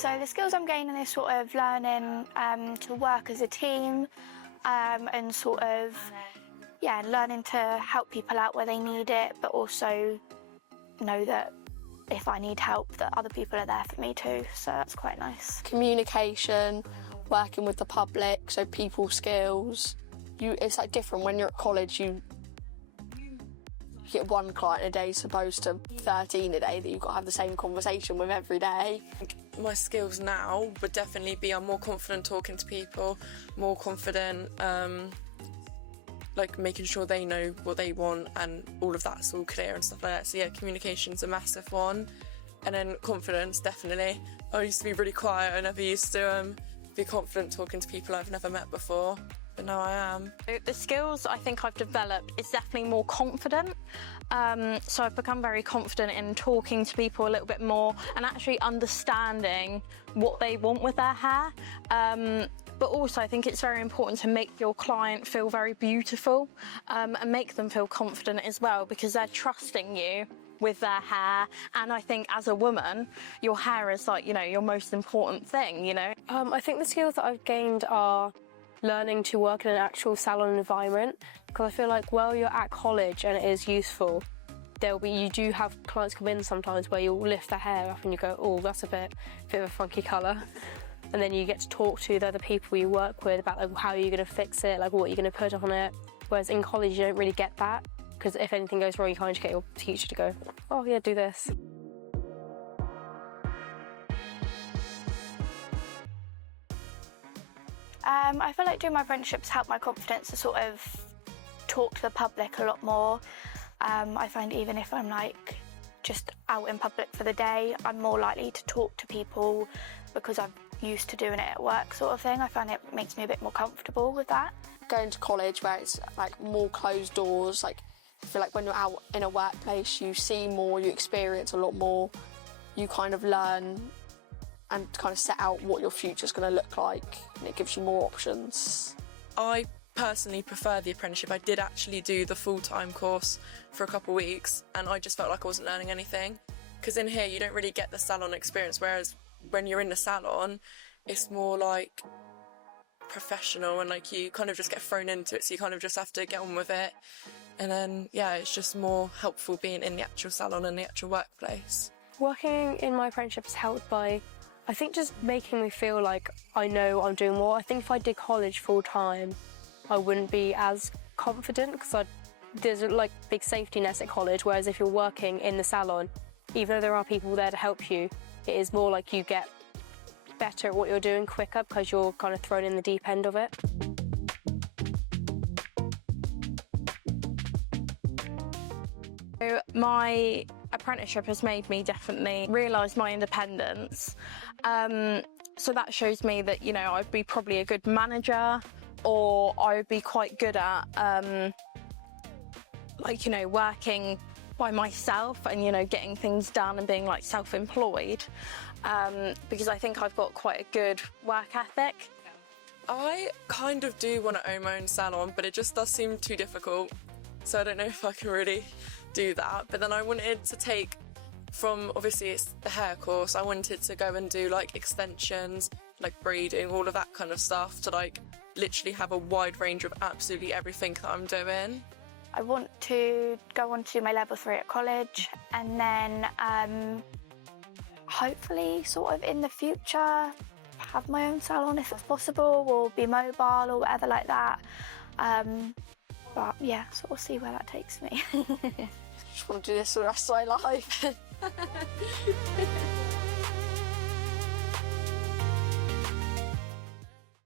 So the skills I'm gaining is sort of learning to work as a team and sort of, learning to help people out where they need it, but also know that if I need help, that other people are there for me too, so that's quite nice. Communication, working with the public, so people skills. It's like different when you're at college, you get one client a day as opposed to 13 a day that you've got to have the same conversation with every day. My skills now would definitely be I'm more confident talking to people, more confident like making sure they know what they want and all of that's all clear and stuff like that. So yeah, communication's a massive one. And then confidence, definitely. I used to be really quiet. I never used to be confident talking to people I've never met before, but now I am. The skills I think I've developed is definitely more confident. So I've become very confident in talking to people a little bit more and actually understanding what they want with their hair. But also I think it's very important to make your client feel very beautiful and make them feel confident as well, because they're trusting you with their hair. And I think as a woman, your hair is like, your most important thing, I think the skills that I've gained are learning to work in an actual salon environment, because I feel like while you're at college and it is useful, you do have clients come in sometimes where you'll lift their hair up and you go, oh, that's a bit of a funky colour. And then you get to talk to the other people you work with about like how you're going to fix it, like what you're going to put on it. Whereas in college you don't really get that, because if anything goes wrong you kind of just get your teacher to go, oh yeah, do this. I feel like doing my apprenticeships helped my confidence to sort of talk to the public a lot more. I find even if I'm like just out in public for the day, I'm more likely to talk to people because I'm used to doing it at work sort of thing. I find it makes me a bit more comfortable with that. Going to college where it's like more closed doors, like I feel like when you're out in a workplace you see more, you experience a lot more, you kind of learn and kind of set out what your future's going to look like, and it gives you more options. I personally prefer the apprenticeship. I did actually do the full-time course for a couple of weeks and I just felt like I wasn't learning anything, because in here you don't really get the salon experience, whereas when you're in the salon it's more like professional and like you kind of just get thrown into it, so you kind of just have to get on with it. And then it's just more helpful being in the actual salon and the actual workplace. Working in my apprenticeship is helped by, I think, just making me feel like I know I'm doing more. I think if I did college full time I wouldn't be as confident, because there's like big safety nets at college, whereas if you're working in the salon, even though there are people there to help you, it is more like you get better at what you're doing quicker because you're kind of thrown in the deep end of it. So my apprenticeship has made me definitely realise my independence. So that shows me that, I'd be probably a good manager, or I would be quite good at, working by myself and, getting things done and being like self-employed, because I think I've got quite a good work ethic. I kind of do want to own my own salon, but it just does seem too difficult, so I don't know if I can really do that. But then I wanted to take from, obviously it's the hair course, I wanted to go and do like extensions, like braiding, all of that kind of stuff, to like literally have a wide range of absolutely everything that I'm doing. I want to go on to do my level 3 at college, and then hopefully sort of in the future have my own salon if it's possible, or be mobile or whatever like that. But yeah, so we'll see where that takes me. Just want to do this for the rest of my life.